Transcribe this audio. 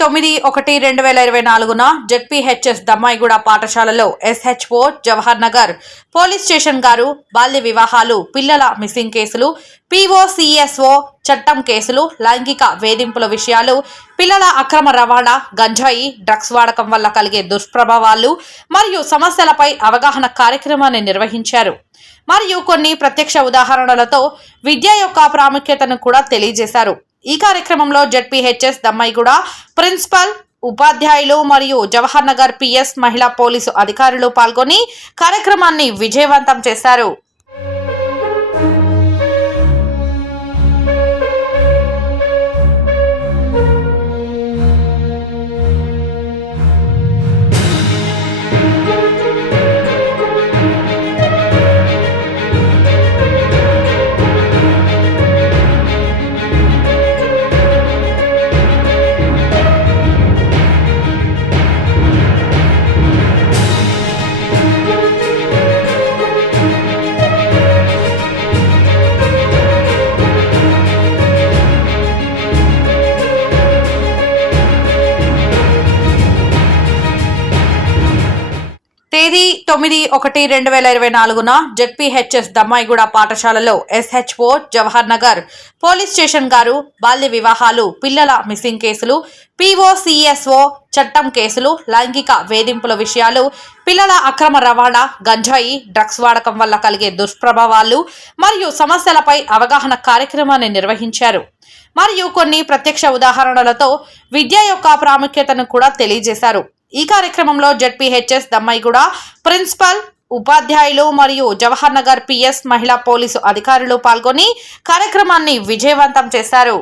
తొమ్మిది ఒకటి రెండు వేల ఇరవై నాలుగున జెడ్పీహెచ్ఎస్ దమ్మాయిగూడ పాఠశాలలో SHO Jawahar Nagar police station గారు బాల్య వివాహాలు పిల్లల మిస్సింగ్ కేసులు పిఓసిఎస్ఓ చట్టం కేసులు లైంగిక వేధింపుల విషయాలు పిల్లల అక్రమ రవాణా గంజాయి డ్రగ్స్ వాడకం వల్ల కలిగే దుష్ప్రభావాలు మరియు సమస్యలపై అవగాహన కార్యక్రమాన్ని నిర్వహించారు. మరియు కొన్ని ప్రత్యక్ష ఉదాహరణలతో విద్య యొక్క ప్రాముఖ్యతను కూడా తెలియజేశారు. ఈ కార్యక్రమంలో జెడ్పీహెచ్ఎస్ దమ్మాయిగూడ ప్రిన్సిపల్ ఉపాధ్యాయులు మరియు జవహర్ నగర్ పిఎస్ మహిళా పోలీసు అధికారులు పాల్గొని కార్యక్రమాన్ని విజయవంతం చేశారు. తొమ్మిది ఒకటి రెండు వేల ఇరవై నాలుగున జెడ్పీహెచ్ఎస్ దమ్మాయిగూడ పాఠశాలలో SHO Jawahar Nagar police station గారు బాల్య వివాహాలు పిల్లల మిస్సింగ్ కేసులు పిఓసిఎస్ఓ చట్టం కేసులు లైంగిక వేధింపుల విషయాలు పిల్లల అక్రమ రవాణా గంజాయి డ్రగ్స్ వాడకం వల్ల కలిగే దుష్ప్రభావాలు మరియు సమస్యలపై అవగాహన కార్యక్రమాన్ని నిర్వహించారు. మరియు కొన్ని ప్రత్యక్ష ఉదాహరణలతో విద్య యొక్క ప్రాముఖ్యతను కూడా తెలియజేశారు. ఈ కార్యక్రమంలో జెడ్పీహెచ్ఎస్ దమ్మాయిగూడ ప్రిన్సిపల్ ఉపాధ్యాయులు మరియు జవహర్ నగర్ పిఎస్ మహిళా పోలీసు అధికారులు పాల్గొని కార్యక్రమాన్ని విజయవంతం చేశారు.